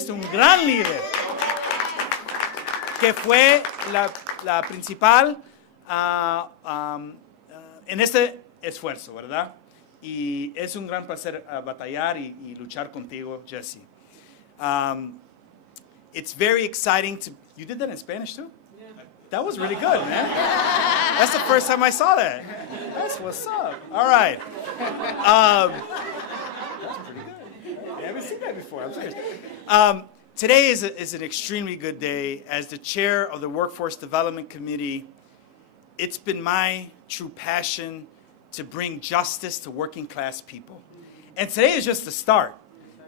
es un gran líder, que fue la principal en este esfuerzo, ¿verdad? Y es un gran placer batallar y luchar contigo, Jesse. It's very exciting to... You did that in Spanish too? Yeah. That was really good, man. That's the first time I saw that. That's what's up. All right. That's pretty good. I haven't seen that before. I'm serious. Today is an extremely good day. As the chair of the Workforce Development Committee, it's been my true passion to bring justice to working class people. And today is just the start.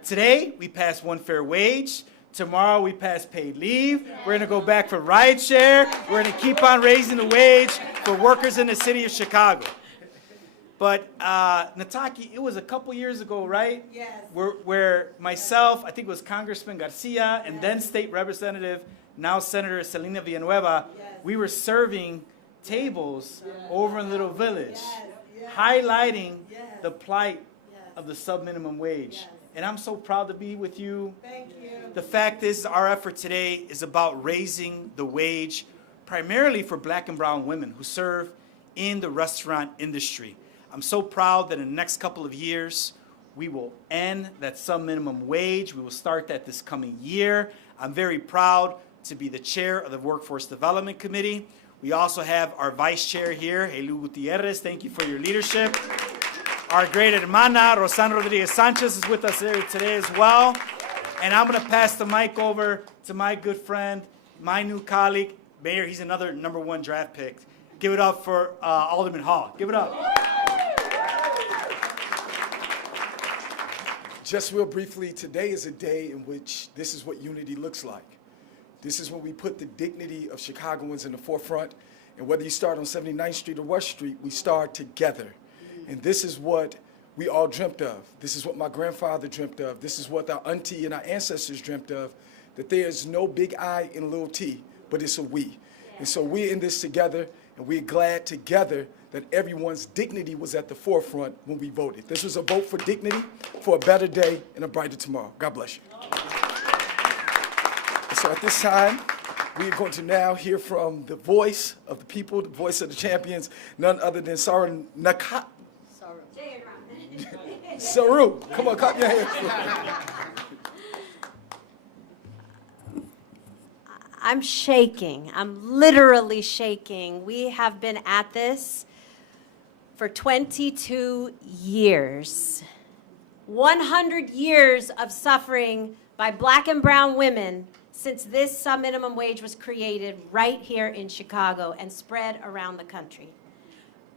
Today, we passed one fair wage. Tomorrow, we pass paid leave. We're going to go back for rideshare. We're going to keep on raising the wage for workers in the city of Chicago. But, Nataki, it was a couple years ago, right? Yes. Where myself, I think it was Congressman Garcia, and then State Representative, now Senator Selena Villanueva, we were serving tables over in Little Village, highlighting the plight of the sub-minimum wage. And I'm so proud to be with you. Thank you. The fact is, our effort today is about raising the wage, primarily for black and brown women who serve in the restaurant industry. I'm so proud that in the next couple of years, we will end that sub-minimum wage. We will start that this coming year. I'm very proud to be the chair of the Workforce Development Committee. We also have our vice chair here, Helu Gutierrez. Thank you for your leadership. Our great hermana, Rosana Rodriguez Sanchez, is with us here today as well. And I'm going to pass the mic over to my good friend, my new colleague, Mayor. He's another #1 draft pick. Give it up for Alderman Hall. Give it up. Just real briefly, today is a day in which this is what unity looks like. This is when we put the dignity of Chicagoans in the forefront. And whether you start on 79th Street or West Street, we start together. And this is what we all dreamt of. This is what my grandfather dreamt of. This is what our auntie and our ancestors dreamt of, that there is no big I in little t, but it's a we. And so we're in this together, and we're glad together that everyone's dignity was at the forefront when we voted. This was a vote for dignity, for a better day, and a brighter tomorrow. God bless you. And so at this time, we are going to now hear from the voice of the people, the voice of the champions, none other than Sarah Nakat. Saru, come on, clap your hands. I'm shaking. I'm literally shaking. We have been at this for 22 years. 100 years of suffering by black and brown women since this sub-minimum wage was created right here in Chicago and spread around the country.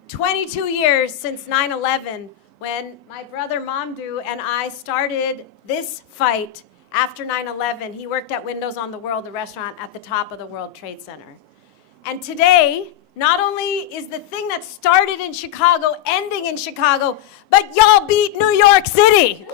22 years since 9/11, when my brother Mamdou and I started this fight after 9/11. He worked at Windows on the World, the restaurant at the top of the World Trade Center. And today, not only is the thing that started in Chicago ending in Chicago, but y'all beat New York City.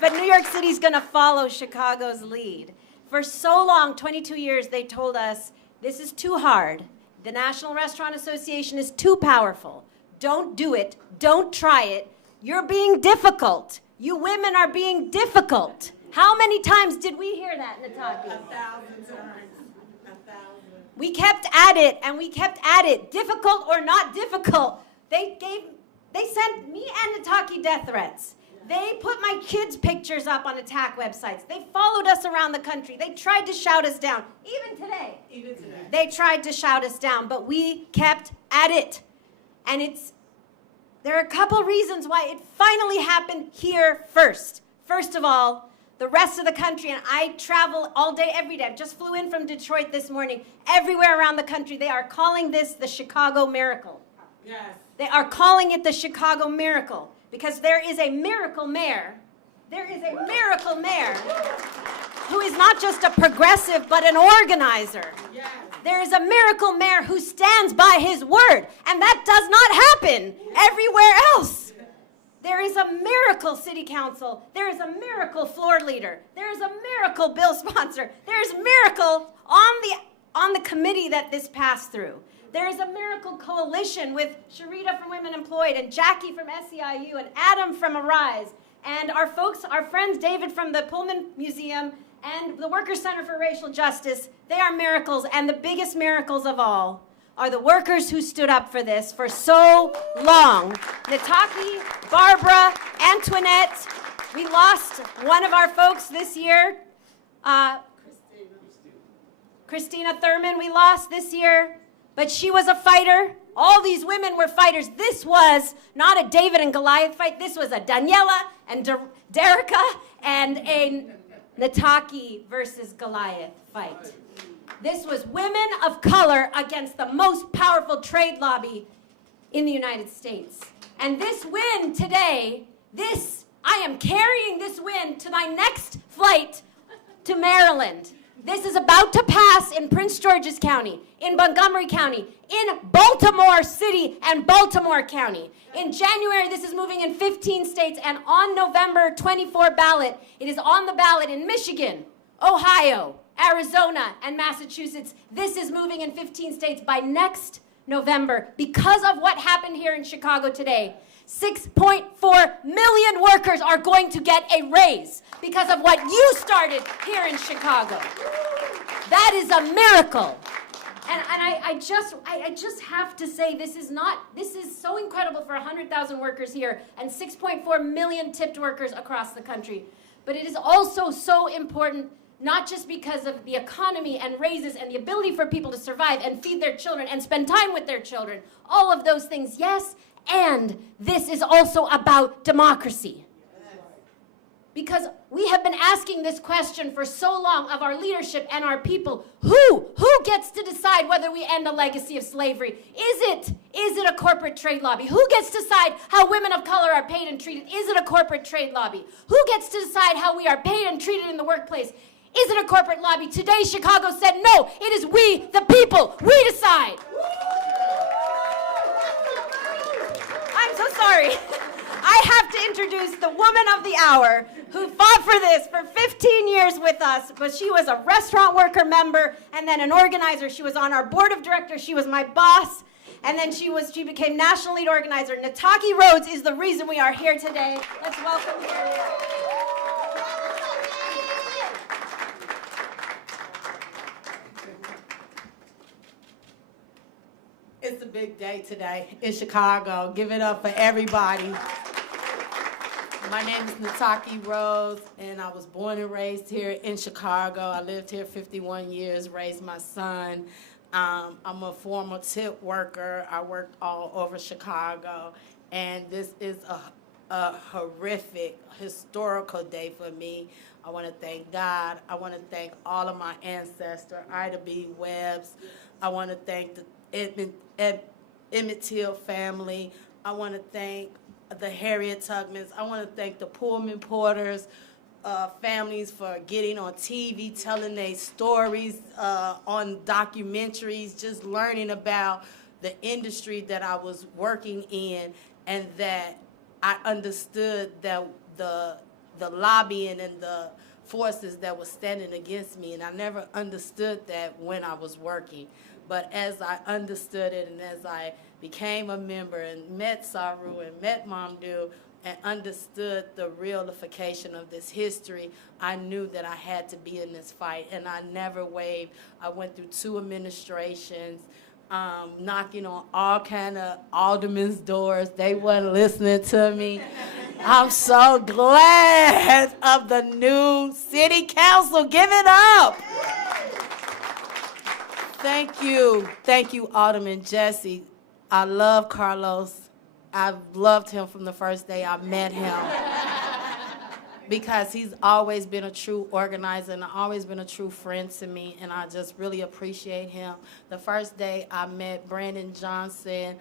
But New York City's gonna follow Chicago's lead. For so long, 22 years, they told us, this is too hard. The National Restaurant Association is too powerful. Don't do it. Don't try it. You're being difficult. You women are being difficult. How many times did we hear that, Nataki? 1,000 times. 1,000. We kept at it, and we kept at it. Difficult or not difficult. They sent me and Nataki death threats. They put my kids' pictures up on attack websites. They followed us around the country. They tried to shout us down. Even today. Even today. They tried to shout us down, but we kept at it. And there are a couple reasons why it finally happened here first. First of all, the rest of the country, and I travel all day, every day. I just flew in from Detroit this morning. Everywhere around the country, they are calling this the Chicago Miracle. Yes. They are calling it the Chicago Miracle because there is a miracle mayor. There is a miracle mayor who is not just a progressive, but an organizer. Yes. There is a miracle mayor who stands by his word, and that does not happen everywhere else. There is a miracle city council. There is a miracle floor leader. There is a miracle bill sponsor. There is a miracle on the committee that this passed through. There is a miracle coalition with Sharita from Women Employed and Jackie from SEIU and Adam from Arise And our folks, our friends David from the Pullman Museum and the Workers' Center for Racial Justice, they are miracles, and the biggest miracles of all are the workers who stood up for this for so long. Nataki, Barbara, Antoinette. We lost one of our folks this year. Christina Thurman we lost this year, but she was a fighter. All these women were fighters. This was not a David and Goliath fight. This was a Daniela and Derica and a Nataki versus Goliath fight. This was women of color against the most powerful trade lobby in the United States. And this win today, I am carrying this win to my next flight to Maryland. This is about to pass in Prince George's County, in Montgomery County, in Baltimore City and Baltimore County. In January, this is moving in 15 states, and on November 24 ballot, it is on the ballot in Michigan, Ohio, Arizona, and Massachusetts. This is moving in 15 states by next November because of what happened here in Chicago today. 6.4 million workers are going to get a raise because of what you started here in Chicago. That is a miracle. And I just have to say this is so incredible for 100,000 workers here and 6.4 million tipped workers across the country. But it is also so important, not just because of the economy and raises and the ability for people to survive and feed their children and spend time with their children. All of those things, yes. And this is also about democracy. Because we have been asking this question for so long of our leadership and our people. Who gets to decide whether we end a legacy of slavery? Is it a corporate trade lobby? Who gets to decide how women of color are paid and treated? Is it a corporate trade lobby? Who gets to decide how we are paid and treated in the workplace? Is it a corporate lobby? Today, Chicago said, no, it is we, the people. We decide. I'm so sorry. I have to introduce the woman of the hour who fought for this for 15 years with us, but she was a restaurant worker member and then an organizer. She was on our board of directors. She was my boss, and then she became national lead organizer. Nataki Rhodes is the reason we are here today. Let's welcome her. It's a big day today in Chicago. Give it up for everybody. My name is Nataki Rhodes, and I was born and raised here in Chicago. I lived here 51 years, raised my son. I'm a former tip worker. I worked all over Chicago, and this is a horrific, historical day for me. I want to thank God. I want to thank all of my ancestors, Ida B. Webbs. I want to thank the Emmett Till family. I want to thank the Harriet Tubmans. I want to thank the Pullman Porters families for getting on TV, telling their stories on documentaries, just learning about the industry that I was working in, and that I understood that the lobbying and the forces that were standing against me, and I never understood that when I was working. But as I understood it and as I became a member and met Saru and met Mamdou and understood the realification of this history, I knew that I had to be in this fight, and I never wavered. I went through 2 administrations, knocking on all kind of aldermen's doors. They wasn't listening to me. I'm so glad of the new city council. Give it up. Thank you, Alderman Jesse. I love Carlos. I've loved him from the first day I met him because he's always been a true organizer and always been a true friend to me, and I just really appreciate him. The first day I met Brandon Johnson,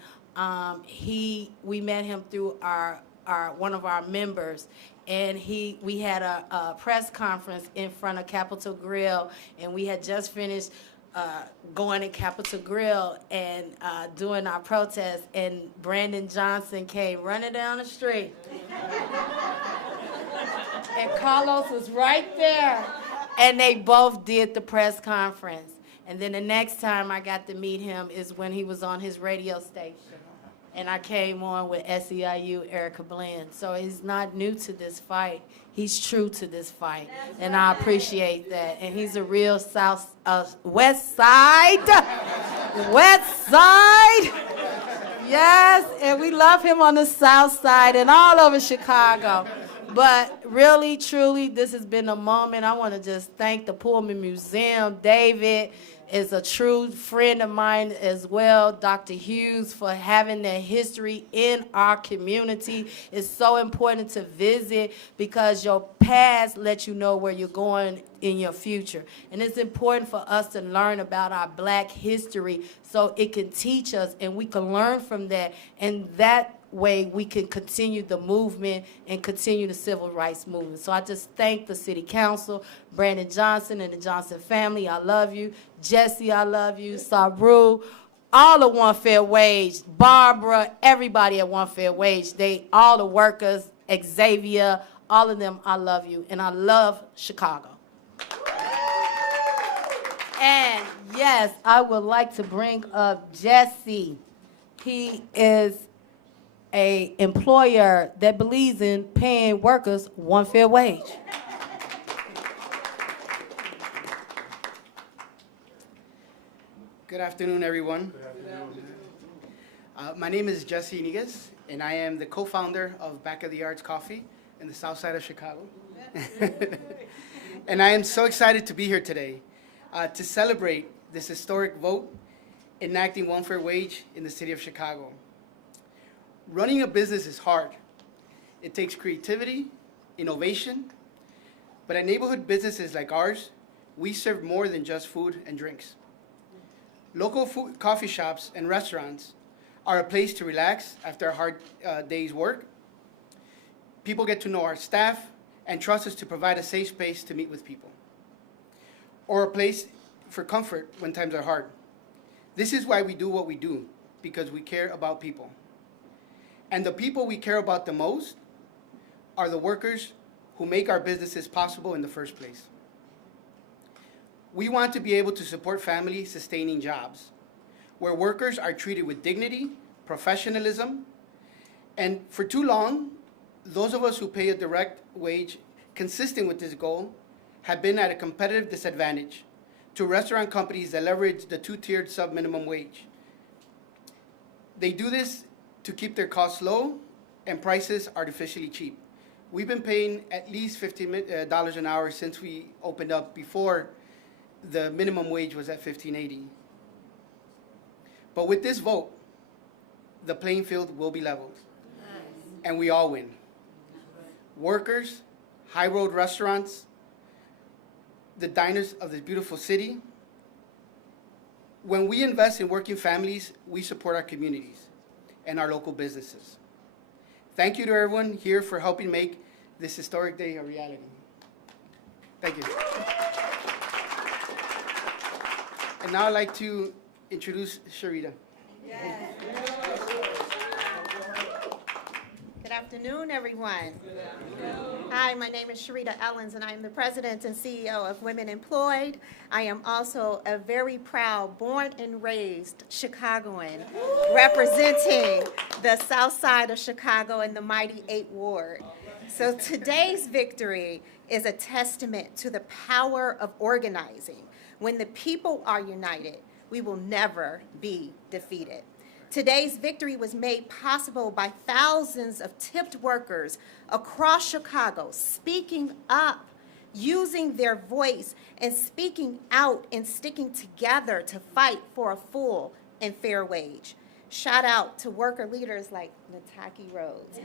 we met him through one of our members, and we had a press conference in front of Capitol Grill, and we had just finished going to Capitol Grill and doing our protest, and Brandon Johnson came running down the street. And Carlos was right there. And they both did the press conference. And then the next time I got to meet him is when he was on his radio station. and I came on with SEIU Erica Bland. So he's not new to this fight. He's true to this fight, and I appreciate that. And he's a real West Side, yes, and we love him on the South Side and all over Chicago. But really, truly, this has been a moment. I want to just thank the Pullman Museum. David is a true friend of mine as well. Dr. Hughes, for having that history in our community. It's so important to visit because your past lets you know where you're going in your future. And it's important for us to learn about our Black history so it can teach us and we can learn from that. And that way we can continue the movement and continue the civil rights movement. So I just thank the City Council, Brandon Johnson and the Johnson family. I love you. Jesse, I love you. Sabru, all of One Fair Wage, Barbara, everybody at One Fair Wage, all the workers, Xavier, all of them, I love you. And I love Chicago. And yes, I would like to bring up Jesse. He is an employer that believes in paying workers one fair wage. Good afternoon, everyone. My name is Jesse Iniguez, and I am the co-founder of Back of the Yards Coffee in the south side of Chicago. And I am so excited to be here today to celebrate this historic vote enacting one fair wage in the city of Chicago. Running a business is hard. It takes creativity, innovation, but at neighborhood businesses like ours, we serve more than just food and drinks. Local coffee shops and restaurants are a place to relax after a hard day's work. People get to know our staff and trust us to provide a safe space to meet with people, or a place for comfort when times are hard. This is why we do what we do, because we care about people. And the people we care about the most are the workers who make our businesses possible in the first place. We want to be able to support family-sustaining jobs, where workers are treated with dignity, professionalism, and for too long, those of us who pay a direct wage consistent with this goal have been at a competitive disadvantage to restaurant companies that leverage the two-tiered sub-minimum wage. They do this to keep their costs low and prices artificially cheap. We've been paying at least $15 an hour since we opened up, before the minimum wage was at $15.80. But with this vote, the playing field will be leveled, and we all win. Workers, high road restaurants, the diners of this beautiful city. When we invest in working families, we support our communities and our local businesses. Thank you to everyone here for helping make this historic day a reality. Thank you. And now I'd like to introduce Sharita. Good afternoon, everyone. Hi, my name is Sharita Ellens, and I am the president and CEO of Women Employed. I am also a very proud, born and raised Chicagoan, representing the south side of Chicago in the mighty 8th Ward. So today's victory is a testament to the power of organizing. When the people are united, we will never be defeated. Today's victory was made possible by thousands of tipped workers across Chicago speaking up, using their voice, and speaking out and sticking together to fight for a full and fair wage. Shout out to worker leaders like Nataki Rhodes,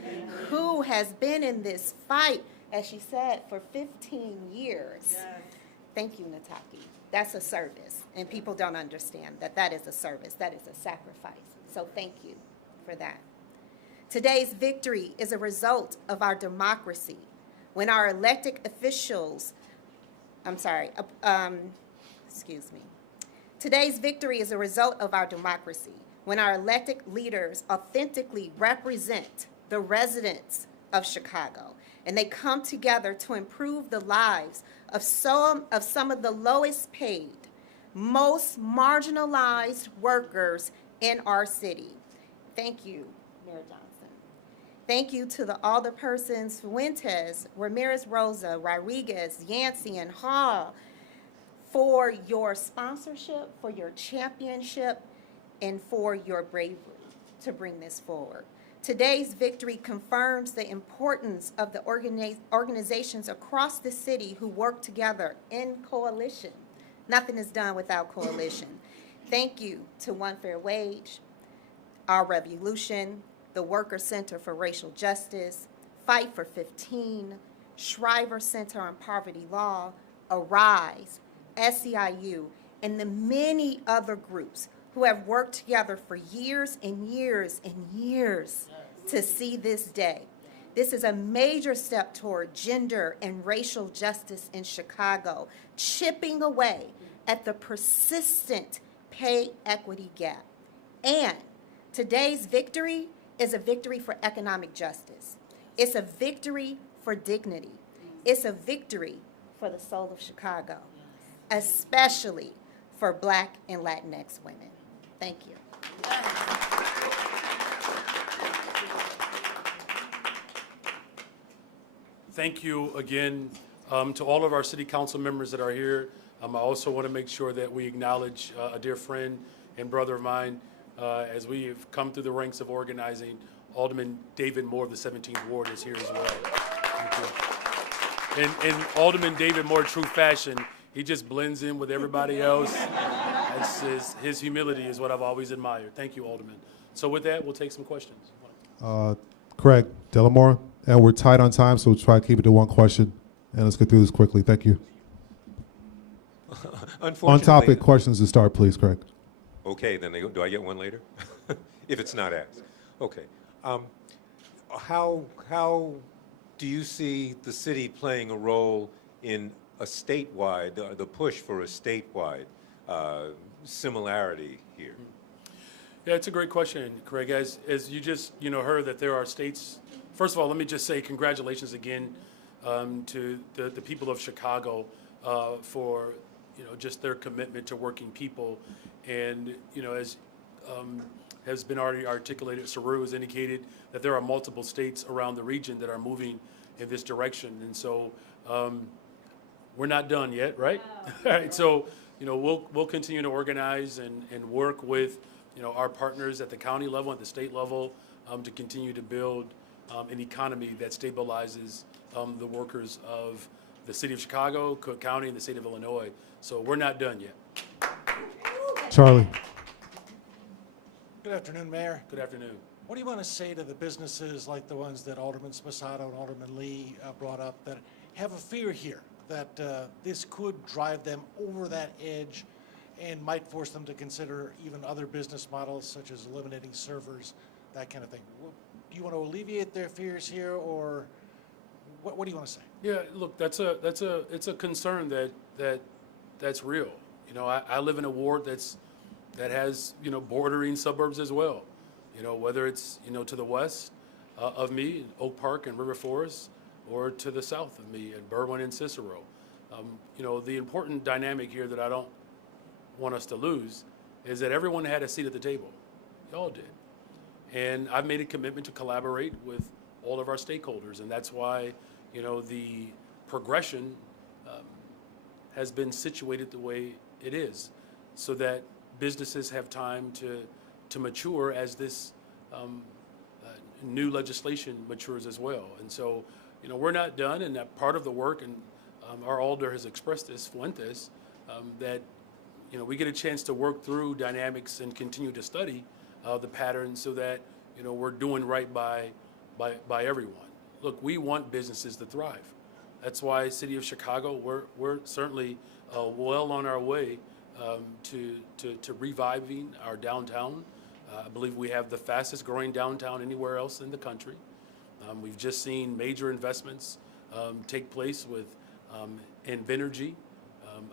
who has been in this fight, as she said, for 15 years. Yes. Thank you, Nataki. That's a service, and people don't understand that that is a service, that is a sacrifice. So thank you for that. Today's victory is a result of our democracy. When our elected officials, Today's victory is a result of our democracy. When our elected leaders authentically represent the residents of Chicago, and they come together to improve the lives of some of the lowest paid, most marginalized workers in our city. Thank you Mayor Johnson. Thank you to the alderpersons Fuentes, Ramirez Rosa, Rodriguez, Yancey, and Hall for your sponsorship, for your championship, and for your bravery to bring this forward. Today's victory confirms the importance of the organizations across the city who work together in coalition. Nothing is done without coalition. Thank you to One Fair Wage, Our Revolution, the Worker Center for Racial Justice, Fight for 15, Shriver Center on Poverty Law, Arise, SEIU, and the many other groups who have worked together for years and years and years to see this day. This is a major step toward gender and racial justice in Chicago, chipping away at the persistent pay equity gap. And today's victory is a victory for economic justice. It's a victory for dignity. It's a victory for the soul of Chicago, especially for Black and Latinx women. Thank you. Thank you again to all of our city council members that are here. I also want to make sure that we acknowledge a dear friend and brother of mine as we have come through the ranks of organizing. Alderman David Moore of the 17th Ward is here as well. Thank you. In Alderman David Moore true fashion, he just blends in with everybody else. His humility is what I've always admired. Thank you, Alderman. So with that, we'll take some questions. Craig Delamore, and we're tight on time, so we'll try to keep it to one question, and let's get through this quickly. Thank you. On topic questions to start, please, Craig. Okay, then do I get one later? If it's not asked. Okay. How do you see the city playing a role in a statewide, the push for a statewide similarity here? Yeah, it's a great question, Craig. As you just heard that there are states. First of all, let me just say congratulations again to the people of Chicago for just their commitment to working people, and as has been already articulated, Saru has indicated that there are multiple states around the region that are moving in this direction, and so we're not done yet, right? All right, so we'll continue to organize and work with our partners at the county level, at the state level, to continue to build an economy that stabilizes the workers of the city of Chicago, Cook County, and the state of Illinois. So we're not done yet. Charlie. Good afternoon, Mayor. Good afternoon. What do you want to say to the businesses like the ones that Alderman Sposato and Alderman Lee brought up that have a fear here that this could drive them over that edge and might force them to consider even other business models such as eliminating servers, that kind of thing? Do you want to alleviate their fears here, or what do you want to say? Yeah, look, it's a concern that's real. I live in a ward that has bordering suburbs as well. Whether it's to the west of me in Oak Park and River Forest, or to the south of me in Berwyn and Cicero. The important dynamic here that I don't want us to lose is that everyone had a seat at the table. Y'all did. And I've made a commitment to collaborate with all of our stakeholders, and that's why the progression has been situated the way it is, so that businesses have time to mature as this new legislation matures as well. And so, we're not done, and that part of the work, and our alder has expressed this, Fuentes, that we get a chance to work through dynamics and continue to study the patterns so that we're doing right by everyone. Look, we want businesses to thrive. That's why City of Chicago, we're certainly well on our way to reviving our downtown. I believe we have the fastest growing downtown anywhere else in the country. We've just seen major investments take place with Invenergy,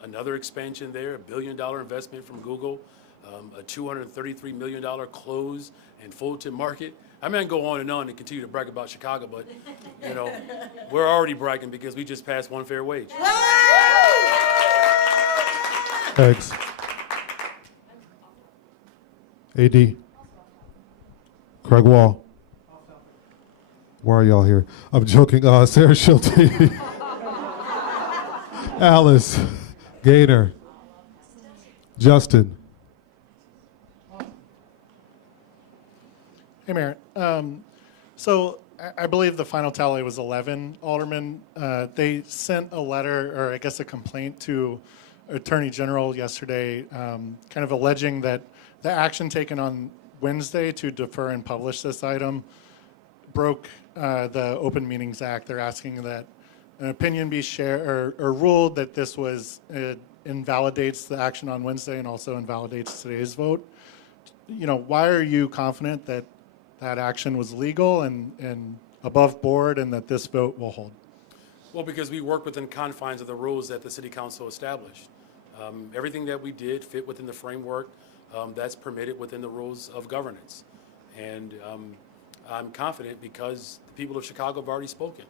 another expansion there, $1 billion investment from Google, a $233 million close in Fulton Market. I mean, I can go on and continue to brag about Chicago, but we're already bragging because we just passed One Fair Wage. Thanks. AD. Craig Wall. Why are y'all here? I'm joking. Sarah Schulte, Alice, Gaynor, Justin. Hey, Mayor. So I believe the final tally was 11 aldermen. They sent a letter, or I guess a complaint, to Attorney General yesterday, kind of alleging that the action taken on Wednesday to defer and publish this item broke the Open Meetings Act. They're asking that an opinion be shared or ruled that this was invalidates the action on Wednesday and also invalidates today's vote. You know, why are you confident that that action was legal and above board and that this vote will hold? Well, because we work within confines of the rules that the city council established. Everything that we did fit within the framework that's permitted within the rules of governance. And I'm confident because the people of Chicago have already spoken.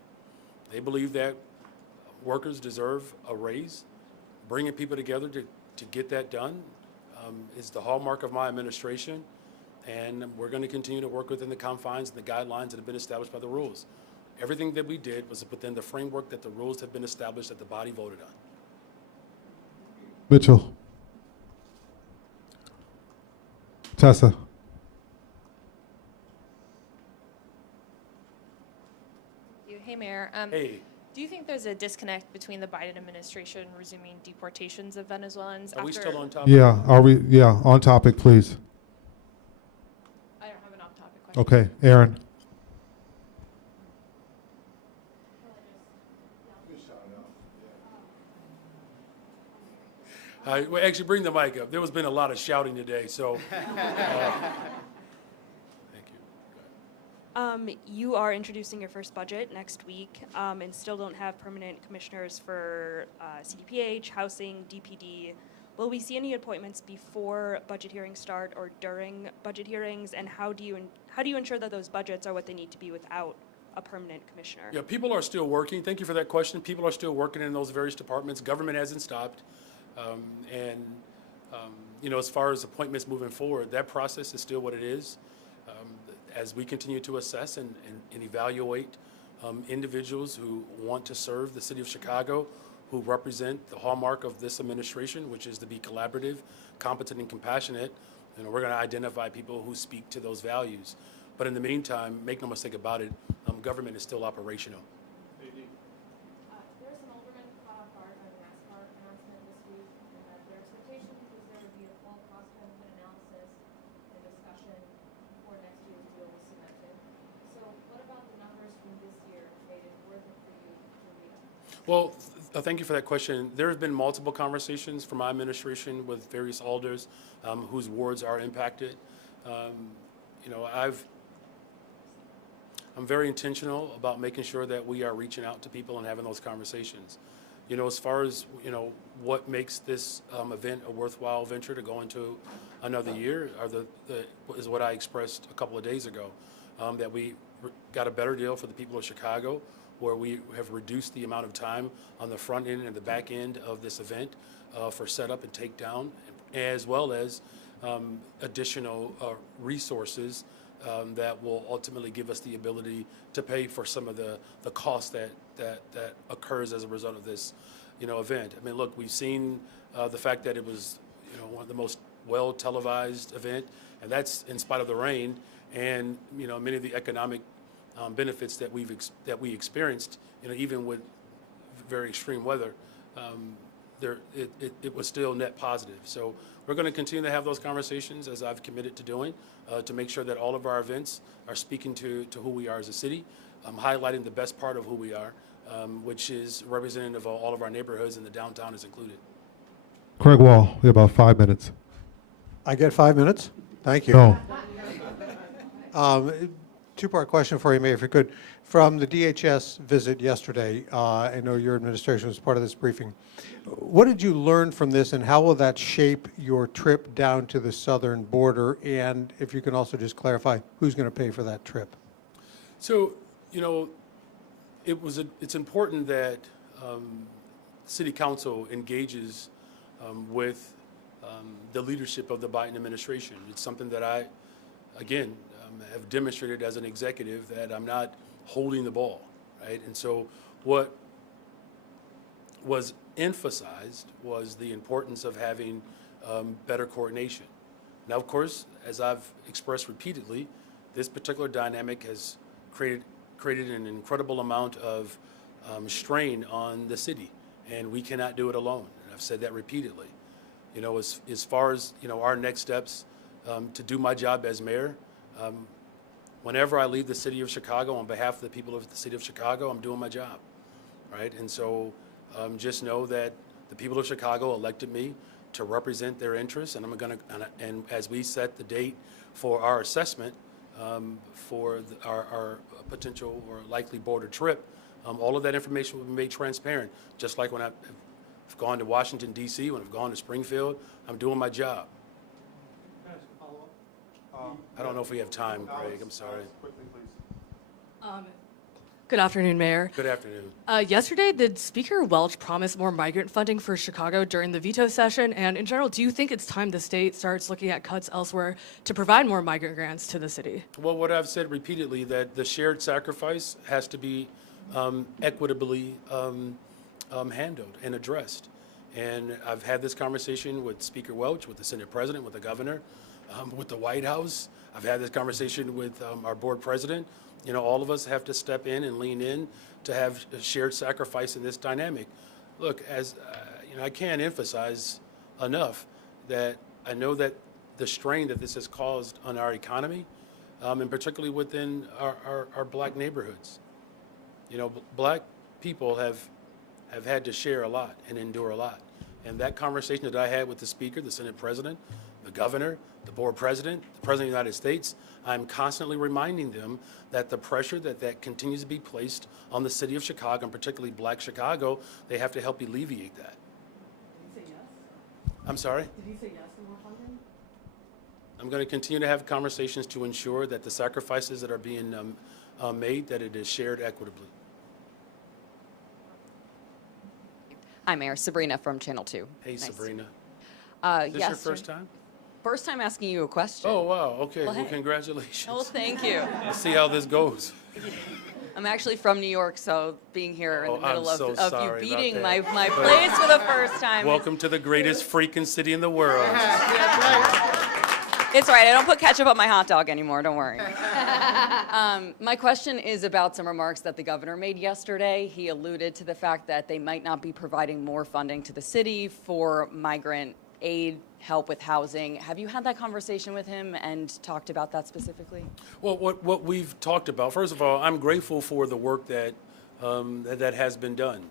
They believe that workers deserve a raise. Bringing people together to get that done is the hallmark of my administration. And we're going to continue to work within the confines and the guidelines that have been established by the rules. Everything that we did was within the framework that the rules have been established that the body voted on. Mitchell. Tessa. Hey, Mayor. Hey. Do you think there's a disconnect between the Biden administration resuming deportations of Venezuelans Are we after... still on topic? Yeah, are we? Yeah, on topic, please. I don't have an off-topic question. Okay, Aaron. Well, actually, bring the mic up. There has been a lot of shouting today, so. Thank you. You are introducing your first budget next week and still don't have permanent commissioners for CDPH, housing, DPD. Will we see any appointments before budget hearings start or during budget hearings? And how do you ensure that those budgets are what they need to be without a permanent commissioner? Yeah, people are still working. Thank you for that question. People are still working in those various departments. Government hasn't stopped. You know, as far as appointments moving forward, that process is still what it is. As we continue to assess and evaluate individuals who want to serve the city of Chicago, who represent the hallmark of this administration, which is to be collaborative, competent, and compassionate, you know, we're going to identify people who speak to those values. But in the meantime, make no mistake about it, government is still operational. There's an alderman caught off guard by the NASCAR announcement this week, and that their expectation is there would be a full cost-benefit analysis and discussion before next year's deal was cemented. So what about the numbers from this year made it worth it for you to read up? Well, thank you for that question. There have been multiple conversations from my administration with various alders whose wards are impacted. You know, I'm very intentional about making sure that we are reaching out to people and having those conversations. You know, as far as, you know, what makes this event a worthwhile venture to go into another year is what I expressed a couple of days ago, that we got a better deal for the people of Chicago, where we have reduced the amount of time on the front end and the back end of this event for setup and takedown, as well as additional resources that will ultimately give us the ability to pay for some of the cost that occurs as a result of this, you know, event. I mean, look, we've seen the fact that it was, you know, one of the most well televised event, and that's in spite of the rain and, you know, many of the economic benefits that we experienced, you know, even with very extreme weather. It was still net positive. So we're going to continue to have those conversations, as I've committed to doing, to make sure that all of our events are speaking to who we are as a city, highlighting the best part of who we are, which is representative of all of our neighborhoods, and the downtown is included. Craig Wall, we have about 5 minutes. I get 5 minutes? Thank you. No. Two-part question for you, Mayor, if you could. From the DHS visit yesterday, I know your administration was part of this briefing. What did you learn from this, and how will that shape your trip down to the southern border? And if you can also just clarify, who's going to pay for that trip? So, you know, it's important that City Council engages with the leadership of the Biden administration. It's something that I, again, have demonstrated as an executive that I'm not holding the ball, right? And so what was emphasized was the importance of having better coordination. Now, of course, as I've expressed repeatedly, this particular dynamic has created an incredible amount of strain on the city, and we cannot do it alone. And I've said that repeatedly. You know, as far as, you know, our next steps to do my job as mayor, whenever I leave the city of Chicago on behalf of the people of the city of Chicago, I'm doing my job, right? And so just know that the people of Chicago elected me to represent their interests, and and as we set the date for our assessment for our potential or likely border trip, all of that information will be made transparent, just like when I've gone to Washington, D.C., when I've gone to Springfield, I'm doing my job. I don't know if we have time, Craig, I'm sorry. Good afternoon, Mayor. Good afternoon. Yesterday, did Speaker Welch promise more migrant funding for Chicago during the veto session? And in general, do you think it's time the state starts looking at cuts elsewhere to provide more migrant grants to the city? Well, what I've said repeatedly, that the shared sacrifice has to be equitably handled and addressed. And I've had this conversation with Speaker Welch, with the Senate President, with the Governor, with the White House. I've had this conversation with our board president. You know, all of us have to step in and lean in to have a shared sacrifice in this dynamic. Look, as you know, I can't emphasize enough that I know that the strain that this has caused on our economy, and particularly within our black neighborhoods. You know, black people have had to share a lot and endure a lot. And that conversation that I had with the Speaker, the Senate President, the Governor, the Board President, the President of the United States, I'm constantly reminding them that the pressure that continues to be placed on the city of Chicago, and particularly black Chicago, they have to help alleviate that. Did he say yes? I'm sorry? Did he say yes to more funding? I'm going to continue to have conversations to ensure that the sacrifices that are being made, that it is shared equitably. Hi, Mayor. Sabrina from Channel 2. Hey, Nice. Sabrina. Is Is this your first time? First time asking you a question. Oh, wow. Okay. Well, Well, hey. congratulations. Oh, thank you. Let's see how this goes. I'm actually from New York, so being here in the I'm middle so of sorry you about beating that. my place for the first time. Welcome to the greatest freaking city in the world. It's all right. I don't put ketchup on my hot dog anymore. Don't worry. My question is about some remarks that the governor made yesterday. He alluded to the fact that they might not be providing more funding to the city for migrant aid, help with housing. Have you had that conversation with him and talked about that specifically? Well, what we've talked about, first of all, I'm grateful for the work that that has been done.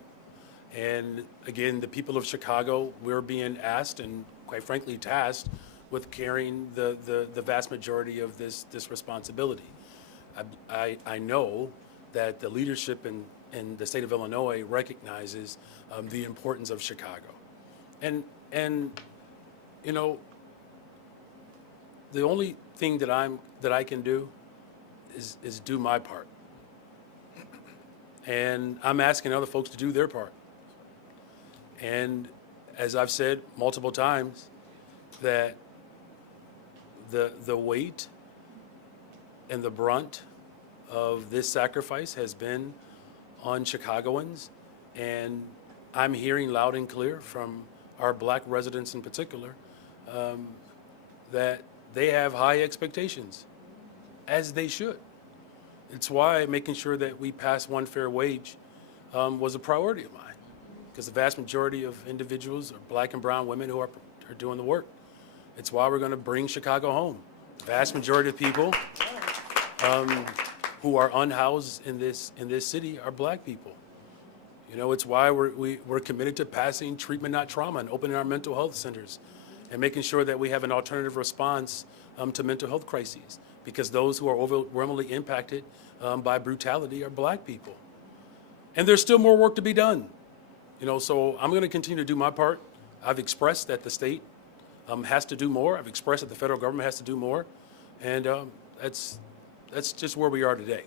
And again, the people of Chicago, we're being asked and quite frankly tasked with carrying the vast majority of this responsibility. I know that the leadership in the state of Illinois recognizes the importance of Chicago. And you know, the only thing that I can do is do my part. And I'm asking other folks to do their part. And as I've said multiple times, that the weight and the brunt of this sacrifice has been on Chicagoans, and I'm hearing loud and clear from our black residents in particular that they have high expectations, as they should. It's why making sure that we pass one fair wage was a priority of mine, because the vast majority of individuals are black and brown women who are doing the work. It's why we're going to bring Chicago home. The vast majority of people who are unhoused in this city are black people. You know, it's why we're committed to passing treatment, not trauma, and opening our mental health centers and making sure that we have an alternative response to mental health crises, because those who are overwhelmingly impacted by brutality are black people. And there's still more work to be done. You know, so I'm going to continue to do my part. I've expressed that the state has to do more. I've expressed that the federal government has to do more. And that's just where we are today.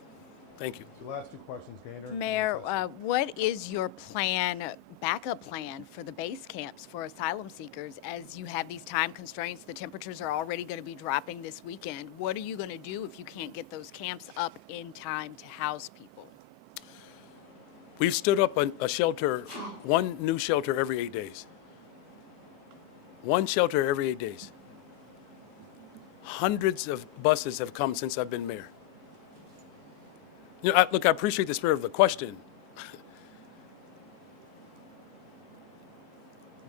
Thank you. The last two questions, Gaynor. Mayor, what is your plan, backup plan for the base camps for asylum seekers as you have these time constraints? The temperatures are already going to be dropping this weekend. What are you going to do if you can't get those camps up in time to house people? We've stood up a shelter, one new shelter every 8 days. One shelter every 8 days. Hundreds of buses have come since I've been mayor. You know, look, I appreciate the spirit of the question.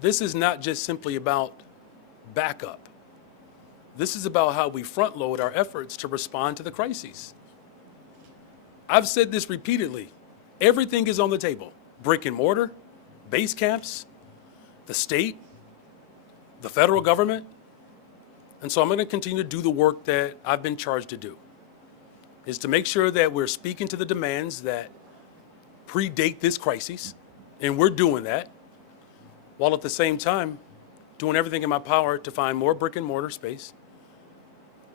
This is not just simply about backup. This is about how we front load our efforts to respond to the crises. I've said this repeatedly. Everything is on the table. Brick and mortar, base camps, the state, the federal government. And so I'm going to continue to do the work that I've been charged to do, is to make sure that we're speaking to the demands that predate this crisis, and we're doing that, while at the same time doing everything in my power to find more brick and mortar space.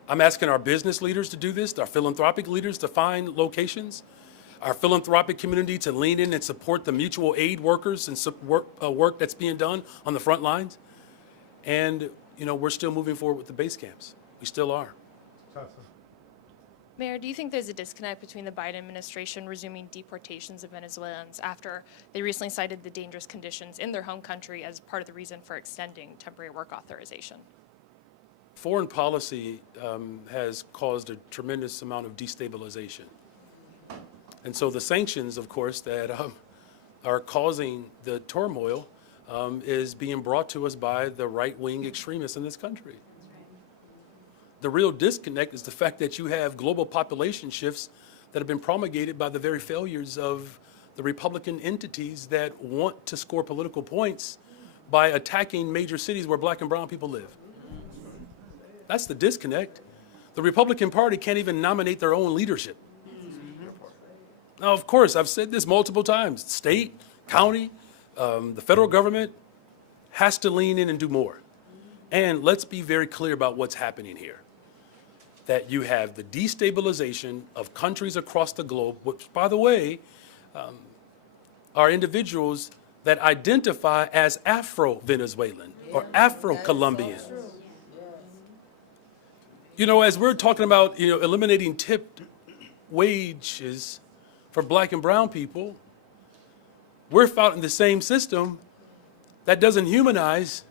I'm asking our business leaders to do this, our philanthropic leaders to find locations, our philanthropic community to lean in and support the mutual aid workers and work that's being done on the front lines. And, you know, we're still moving forward with the base camps. We still are. Mayor, do you think there's a disconnect between the Biden administration resuming deportations of Venezuelans after they recently cited the dangerous conditions in their home country as part of the reason for extending temporary work authorization? Foreign policy has caused a tremendous amount of destabilization. And so the sanctions, of course, that are causing the turmoil is being brought to us by the right-wing extremists in this country. The real disconnect is the fact that you have global population shifts that have been promulgated by the very failures of the Republican entities that want to score political points by attacking major cities where black and brown people live. That's the disconnect. The Republican Party can't even nominate their own leadership. Now, of course, I've said this multiple times. State, county, the federal government has to lean in and do more. And let's be very clear about what's happening here. That you have the destabilization of countries across the globe, which, by the way, are individuals that identify as Afro-Venezuelan or Afro-Colombian. You know, as we're talking about, you know, eliminating tipped wages for black and brown people, we're fighting the same system that doesn't humanize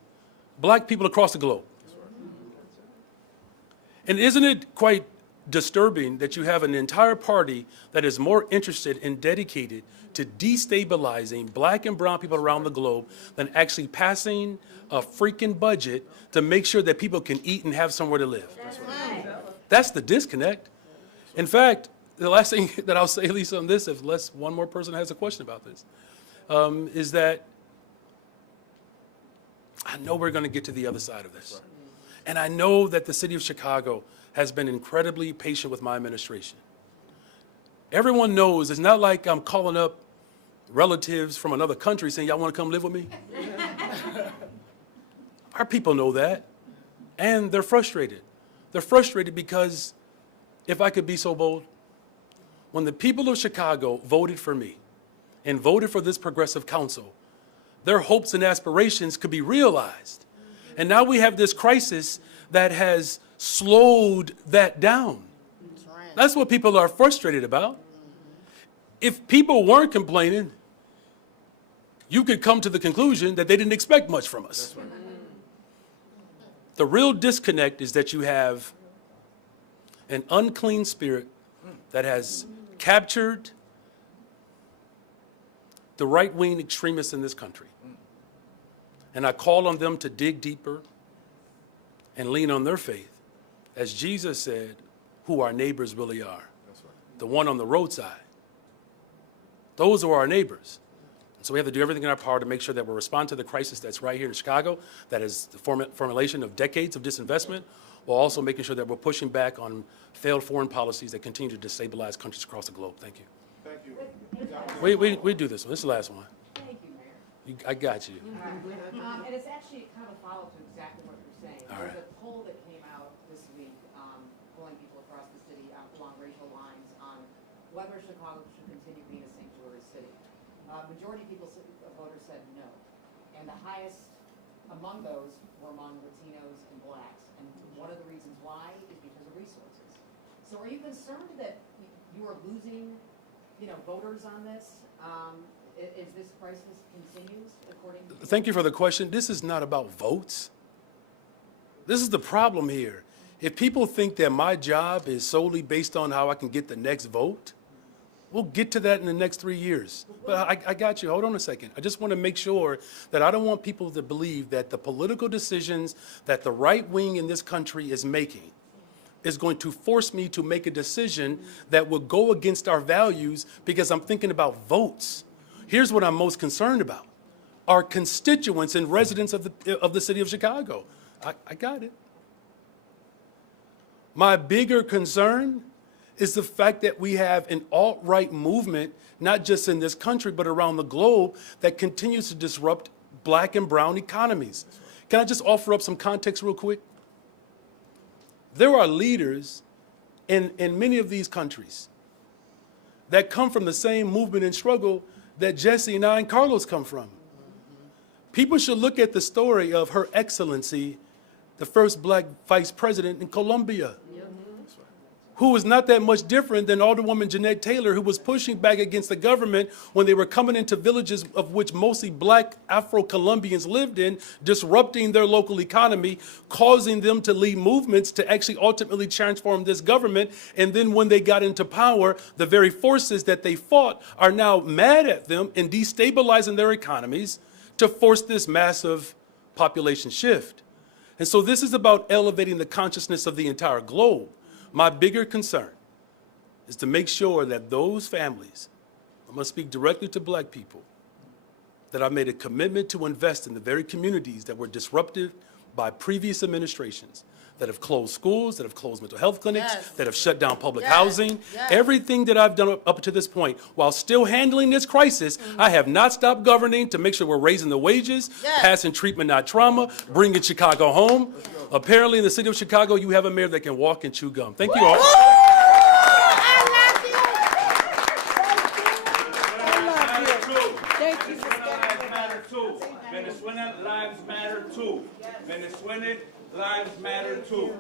black people across the globe. And isn't it quite disturbing that you have an entire party that is more interested and dedicated to destabilizing black and brown people around the globe than actually passing a freaking budget to make sure that people can eat and have somewhere to live? That's the disconnect. In fact, the last thing that I'll say, at least on this, unless one more person has a question about this, is that I know we're going to get to the other side of this. And I know that the city of Chicago has been incredibly patient with my administration. Everyone knows it's not like I'm calling up relatives from another country saying, y'all want to come live with me? Our people know that, and they're frustrated. They're frustrated because, if I could be so bold, when the people of Chicago voted for me and voted for this progressive council, their hopes and aspirations could be realized. And now we have this crisis that has slowed that down. That's what people are frustrated about. If people weren't complaining, you could come to the conclusion that they didn't expect much from us. The real disconnect is that you have an unclean spirit that has captured the right-wing extremists in this country. And I call on them to dig deeper and lean on their faith. As Jesus said, who our neighbors really are. The one on the roadside. Those are our neighbors. So we have to do everything in our power to make sure that we respond to the crisis that's right here in Chicago, that is the formulation of decades of disinvestment, while also making sure that we're pushing back on failed foreign policies that continue to destabilize countries across the globe. Thank you. Thank you. We do this one. This is the last one. Thank you, Mayor. I got you. And it's actually kind of a follow to exactly what you're saying. All right. There's a poll that came out this week, polling people across the city along racial lines on whether Chicago should continue being a sanctuary city. Majority of people, voters said no. And the highest among those were among Latinos and blacks. And one of the reasons why is because of resources. So are you concerned that you are losing voters on this, if this crisis continues according to... Thank you for the question. This is not about votes. This is the problem here. If people think that my job is solely based on how I can get the next vote, we'll get to that in the next 3 years. But I got you. Hold on a second. I just want to make sure that I don't want people to believe that the political decisions that the right wing in this country is making is going to force me to make a decision that will go against our values because I'm thinking about votes. Here's what I'm most concerned about. Our constituents and residents of the city of Chicago. I got it. My bigger concern is the fact that we have an alt-right movement, not just in this country, but around the globe, that continues to disrupt black and brown economies. Can I just offer up some context real quick? There are leaders in many of these countries that come from the same movement and struggle that Jesse and I and Carlos come from. People should look at the story of Her Excellency, the first black vice president in Colombia, who was not that much different than Alderwoman Jeanette Taylor, who was pushing back against the government when they were coming into villages of which mostly black Afro-Colombians lived in, disrupting their local economy, causing them to lead movements to actually ultimately transform this government. And then when they got into power, the very forces that they fought are now mad at them and destabilizing their economies to force this massive population shift. And so this is about elevating the consciousness of the entire globe. My bigger concern is to make sure that those families, I'm going to speak directly to black people, that I made a commitment to invest in the very communities that were disrupted by previous administrations, that have closed schools, that have closed mental health clinics, that have shut down public housing. Everything that I've done up to this point, while still handling this crisis, I have not stopped governing to make sure we're raising the wages, passing treatment, not trauma, bringing Chicago home. Apparently in the city of Chicago, you have a mayor that can walk and chew gum. Thank you all. Venezuelan lives matter too. Venezuelan lives matter too.